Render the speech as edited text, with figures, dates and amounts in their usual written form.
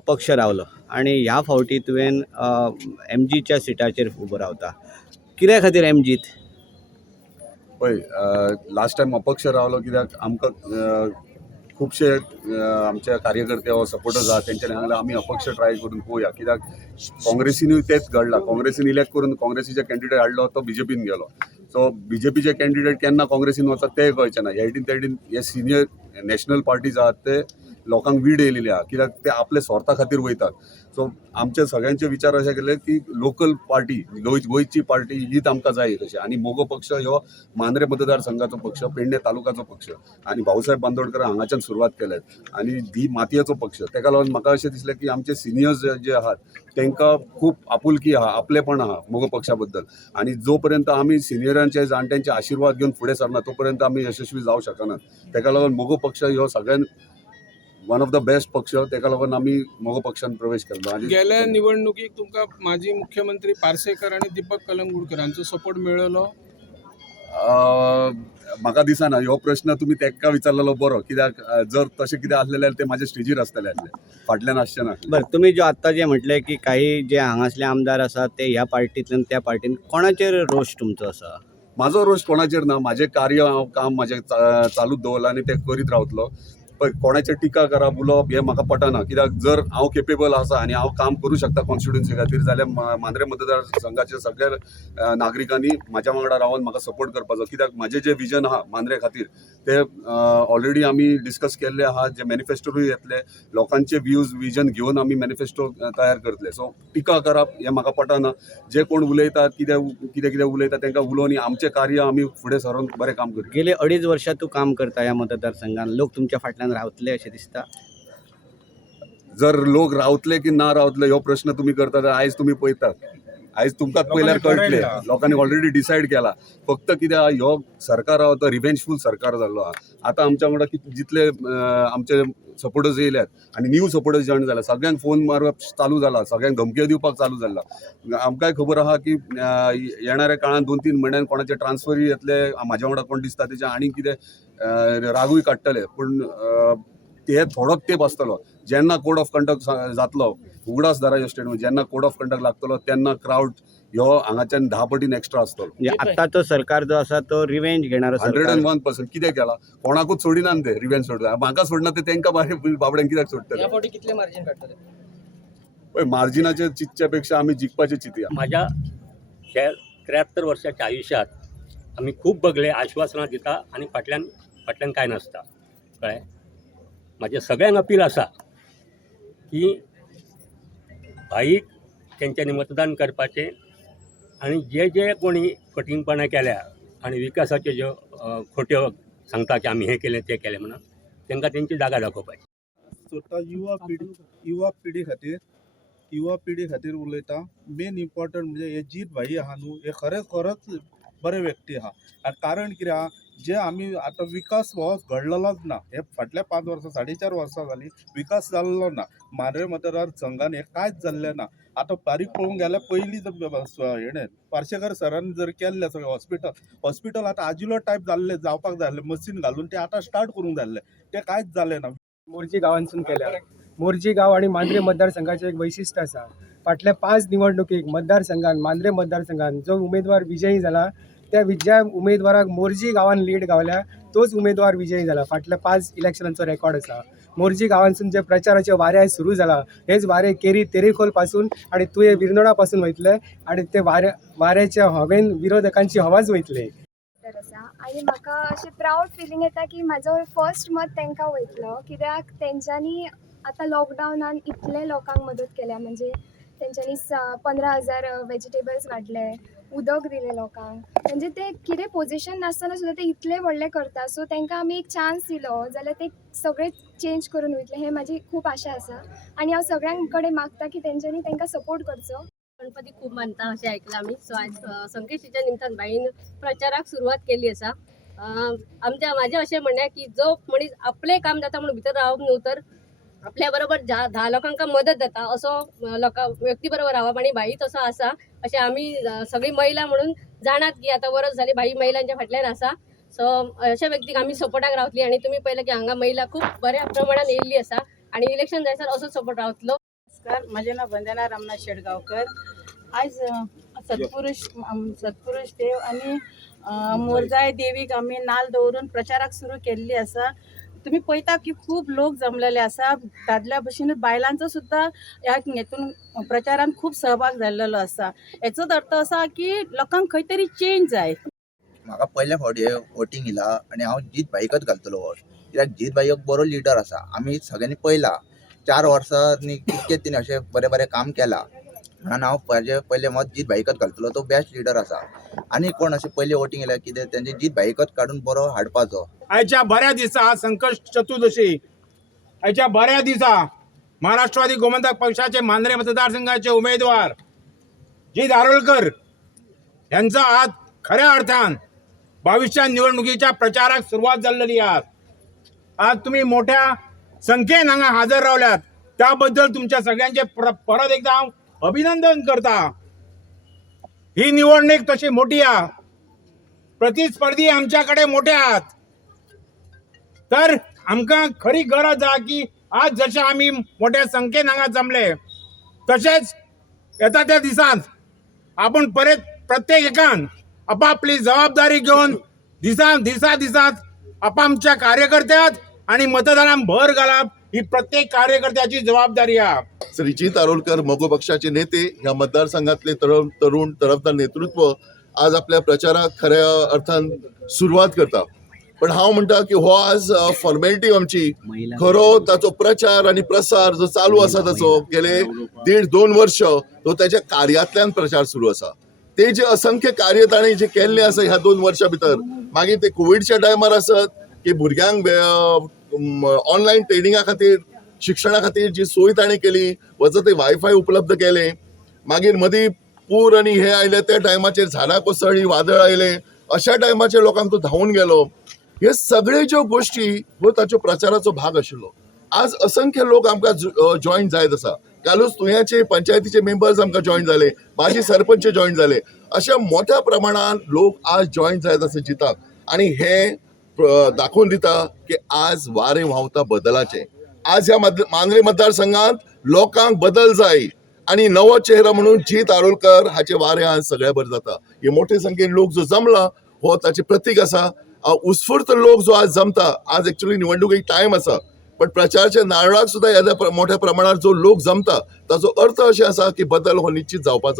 अपक्ष रावलो आणि ह्या फावटी तुवें MGच्या सिटाचेर उबो रावता. कित्या खातीर MGत? पळय, लास्ट टायम अपक्ष रावलो कित्याक आमकां खुबशे आमचे कार्यकर्ते वा सपोर्टर्स आहा तेंच्यांनी सांगलें आमी अपक्ष ट्राय करून पळोवया, कित्याक काँग्रेसीनूय तेच घडलां. काँग्रेसीन इलेक्ट करून काँग्रेसीचे कॅन्डिडेट हाडलो तो BJPन गेलो. सो BJPचे कॅन्डिडेट केन्ना काँग्रेसीन वतात तेंय कळचें ना. ह्या तेडीन हे सिनियर नॅशनल पार्टीज आहात ते लोकांक वीड येयलेली आहा, कित्याक ते आपले स्वार्था खातीर वयतात. सो आमचे सगळ्यांचे विचार अशे केले की लोकल पार्टी, गोंयची पार्टी हीच आमकां जाय कशें. आनी मोगो पक्ष ह्यो मांद्रे मतदारसंघाचो पक्ष, पेडणे तालुकाचो पक्ष आनी भाऊसाहेब बांदोडकर हांगाच्यान सुरवात केल्यात आनी ही मातयेचो पक्ष. तेका लागून म्हाका अशें दिसलें की आमचे सिनियर्स जे आहात तांकां खूब आपुलकी आहा, आपलेपण आहा मोगो पक्षा बद्दल. आनी जो पर्यंत आमी सिनियरांचे जाणट्यांचे आशिर्वाद घेवन फुडें सरना तो पर्यंत आमी यशस्वी जावं शकना. तेका लागून मोगो पक्ष ह्यो सगळ्यान वन ऑफ द बेस्ट पक्ष. तेका लागून आमी मोगो पक्षान प्रवेश केलो. आनी गेल्या निवडणुकीक तुमकां माजी मुख्यमंत्री पार्सेकर आणि दीपक कलंगूटकर हांचो सपोर्ट मेळ्ळलो? म्हाका दिसना. ह्यो प्रश्न तुमी तांकां विचारलेलो बरो, कित्याक जर तशें कितें आसलें जाल्यार ते म्हाजे स्टेजीर आसतले आसले, फाटल्यान आसचे ना. बरं, तुम्ही जो आत्ता जे म्हटले की काही जे हांगासले आमदार आसात ते ह्या पार्टींतल्यान त्या पार्टीन, कोणाचेर रोष तुमचो आसा? म्हाजो रोष कोणाचेर ना. म्हाजें कार्य हांव काम म्हाजें चालूच दवरलां आनी तें करीत रावतलो. पळय, कोणाचेर टिका करप उलोवप हें म्हाका पटना, कित्याक जर हांव केपेबल आसा आनी हांव काम करूं शकता कॉन्स्टिट्युन्सी खातीर जाल्यार मांद्रे मतदारसंघाच्या सगळ्या नागरिकांनी म्हाज्या वांगडा रावन म्हाका सपोर्ट करपाचो. कित्याक म्हाजें जें विजन आहा मांद्रे खातीर तें ऑलरेडी आमी डिस्कस केल्लें आहा. जे मॅनिफेस्टोरूय येतले, लोकांचे व्ह्यूज विजन घेवन आमी मॅनिफेस्टो तयार करतले. सो टिका करप हें म्हाका पटना. जे कोण उलयतात कितें उलयतात तांकां उलोवन आमचें कार्य आमी फुडें सरून बरें काम करतले. गेले 2.5 वर्षां तूं काम करता ह्या मतदारसंघात. लोक तुमच्या फाटल्यान रावतले अशें दिसता? जर लोक रावतले की ना रावतले ह्यो प्रश्न तुमी करतात आयज तुमी पळयतात. आयज तुमकां पयल्यार कळटलें. लोकांनी ऑलरेडी डिसायड केला. फक्त कित्याक ह्यो सरकार आहा तो रिव्हेंजफूल सरकार जाल्लो आहा. आतां आमच्या वांगडा जितले आमचे सपोर्टर्स येयल्यात आनी न्यू सपोर्टर्स जॉयन जाला, सगळ्यांक फोन मारप चालू जाला, सगळ्यांक धमक्यो दिवपाक चालू जाला. आमकांय खबर आहा की येणाऱ्या काळान 2-3 म्हयन्यान कोणाचे ट्रान्सफरूय येतले, म्हाज्या वांगडा कोण दिसता तेचे आनी कितें रागूय काडटले. पूण ते थोडोच तेंप आसतलो. जेन्ना कोड ऑफ कंडक्ट जातलो, उगडास दारा ह्यो स्टेटमेंट, जेन्ना कोड ऑफ कंडक्ट लागतलो तेन्ना क्रावड ह्यो हांगाच्यान 10 पटीन एक्स्ट्रा आसतलो. म्हणजे आत्ताचो सरकार जो आसा तो रिव्हेंज घेणारो सरकार. 101% कितें केला? कोणाकूच सोडिना ते रिव्हेंज सोडता. म्हाका सोडना ते तांकां बाबड्यांक कित्याक सोडटले? या फावटी कितले मार्जिन काडटले? पळय, मार्जिनाचे चिंतचे पेक्षा आमी जिखपाचे चिंतया. माझ्या 73 वर्षाच्या आयुष्यात आम्ही खूप बघले आश्वासना दिता आणि फाटल्यान काय नसता. कळ्ळें? माझे सगळ्यांक अपील आसा की भाईक तेंच्यांनी मतदान करपाचें आणि जे कोणी फटिंगपणां केल्या आणि विकासाच्यो ज्यो खोट्यो सांगता की आमी हें केलें तें केलें म्हणून तांकां तेंची जागा दाखोवपाची. स्वता युवा पिढी खातीर उलयता. मेन इम्पॉर्टंट म्हणजे हे जीत भाई आहा न्हू, हे खरेंच बरे व्यक्ती आहा. आनी कारण कितें आहा, जे आमी आतां विकास हो घडलेलोच ना. हे फाटल्या 5 वर्सां 4.5 वर्सां जालीं विकास जाल्लो ना. मांद्रे मतदारसंघान हे कांयच जाल्लें ना. आतां बारीक पळोवंक गेल्यार पयलीं हेणें पार्सेकर सरान जर केल्लें सगळें हॉस्पिटल आतां आजिलो टायप जावपाक जाय आसलें, मशीन घालून ते आतां स्टार्ट करूंक जाय आसलें. तें कांयच जालें ना. मोर्जी गांवांतसून केल्या. मोर्जी गांव आणि मांद्रे मतदारसंघाचें एक वैशिश्ट्य आसा. फाटल्या 5 निवडणुकीक मतदारसंघान मांद्रे मतदारसंघान जो उमेदवार विजयी जाला त्या उमेदवाराक मोर्जी गांवान लीड गावल्या, तोच उमेदवार विजयी जाला. फाटल्या 5 इलेक्शनांचो रेकॉर्ड आसा. मोर्जी गांवांतसून जे प्रचाराचे वारे सुरू जाला, हेच वारे केरी तेरेखोल पासून आणि तुये विरनोडा पासून वयतले आणि ते वाऱ्याच्या हवेन विरोधकांची हवाच वयतले. आणि म्हाका अशें प्राऊड फिलींग येता की म्हाजो फर्स्ट मत तांकां वयतलो, कित्याक तेंच्यांनी आतां लॉकडावनान इतले लोकांक मदत केल्या. म्हणजे तेंच्यांनी 15,000 वेजिटेबल्स वाडले, उदक दिलें लोकांक. म्हणजे ते कितें पोजिशन नासतना सुद्दां ते इतले व्हडले करता. सो तांकां आमी एक चान्स दिलो जाल्यार ते सगळे चेंज करून वयतले, हें म्हाजी खूब आशा आसा. आनी हांव सगळ्यां कडेन मागता की तेंच्यांनी तांकां सपोर्ट करचो. गणपती खूप मानता अशें आयकलां आमी. सो आज संकेश्टीच्या निमतान बाईन प्रचाराक सुरवात केली आसा. माझे अशें म्हणणें की जो मनीस आपलें काम जाता म्हणून भितर रावप न्हू, तर आपल्या बरोबर 10 लोकांक मदत जाता असो व्यक्ती बरोबर रावप. आणि बाई तसो आसा अशें आमी सगळी महिला म्हणून जाणात की आता वर्स झाली बाई महिलांच्या फाटल्यान आसा. सो अशा व्यक्तीक आमी सपोर्टाक रावतली. आणि तुम्ही पळयलें की हांगा महिला खूप बऱ्या प्रमाणात येयल्ली आसा आणि इलेक्शन जायसर असोच सपोर्ट रावतलो. नमस्कार, माझे नाव वंदना रामनाथ शेडगावकर. आज सत्पुरुष देव आणि मोरजाय देवीक आम्ही नाल दवरून प्रचाराक सुरू केल्ली आसा. तुम्ही पळयता की खूप लोक जमलेले आसा. दादल्या भशेन बायलांचो सुद्धा ह्या हेतून प्रचारान खूप सहभाग जाल्लेलो आसा. हेचोच अर्थ असा की लोकांक खंय तरी चेंज जाय. म्हाका पयल्या फावटी वोटींग येयला आनी हांव जीत भाईकच घालतलो वोट, कित्याक जीत भाई एक बरो लिडर आसा. आमी सगळ्यांनी पळयला 4 वर्सांनी कितके तिणें अशें बरें बरें काम केलां म्हणून हांव पयलें मत जीत भाईकच घालतलो. तो बेस्ट लिडर आसा. आनी कोण अशें पयलें वोटींग येयला कितें तेंचे जीत भाईकच काडून बरो हाडपाचो. आयच्या बऱ्या दिसा संकश्ट चतुर्दशी आयच्या बऱ्या दिसा महाराष्ट्रवादी गोमंतक पक्षाचे मांद्रे मतदारसंघाचे उमेदवार जी दारोलकर यांचा आज खऱ्या अर्थान भविष्य निवडणुकीच्या प्रचाराक सुरुवात झालेली आहे. आज तुम्ही मोठ्या संख्येन हांगा हजर रावल्यात त्याबद्दल तुमच्या सगळ्यांचे परत एकदा हांव अभिनंदन करता. ही निवडणूक तशी मोठी आहे, प्रतिस्पर्धी आमच्याकडे मोठे आहात, तर आमकां खरी गरज आहे की आज जशे आम्ही मोठ्या संख्येन हांगा जमले तसेच येता त्या दिसांत आपण प्रत्येक एकान आपापली जबाबदारी घेऊन दिसांत आपापच्या कार्यकर्त्यात आणि मतदारांक भर घालप ही प्रत्येक कार्यकर्त्याची जबाबदारी आहे. श्री जी दारोलकर मगो पक्षाचे नेते या मतदारसंघातले तरुण तरफदार नेतृत्व आज आपल्या प्रचाराक खऱ्या अर्थान सुरुवात करता. पण हांव म्हणटा की हो आज फॉर्मेलिटी आमची, खरो ताचो प्रचार आणि प्रसार जो चालू आसा ताचो गेले 1.5-2 वर्ष तो त्याच्या कार्यातल्यान प्रचार सुरू आसा. ते जे असंख्य कार्य ताणें जे केल्ले आसा ह्या 2 वर्षां भितर, मागीर ते कोविडच्या टायमार आसत की भुरग्यांक ऑनलायन ट्रेनिंगा खातीर शिक्षणा खातीर जी सोय ताणें केली, वचत ते वायफाय उपलब्ध केले. मागीर मदीं पूर आनी हे आयले त्या टायमाचेर झाडां कोसळ्ळी, वादळ आयले, अशा टायमाचेर लोकांक तो धांवून गेलो. हे सगळे ज्यो गोष्टी हो ताच्यो प्रचाराचो भाग आशिल्लो. आज असंख्य लोक आमकां जॉईन जायत आसा. कालूच तुयेचे पंचायतीचे मेंबर्स आमकां जॉईन जाले, माजी सरपंच जॉईन जाले. अशा मोठ्या प्रमाणात लोक आज जॉईन जायत आसा जिताक. आणि हे दाखवून दिता की आज वारें व्हांवता बदलाचें. आज ह्या मांद्रे मतदारसंघात लोकांक बदल जाय आणि नवो चेहरा म्हणून जी दारोलकर हाचे वारें आज सगळ्या बरें जाता. हे मोठे संख्येन लोक जो जमला हो ताचे प्रतीक आसा. उत्स्फूर्त लोक जो आज जमता, आज एक्चुअली निवडणुकीक टायम आसा, पण प्रचाराच्या नारळाक सुद्धा येद्या मोठ्या प्रमाणात जो लोक जमता ताचो अर्थ अशें आसा की बदल हो निश्चित जावपाचो.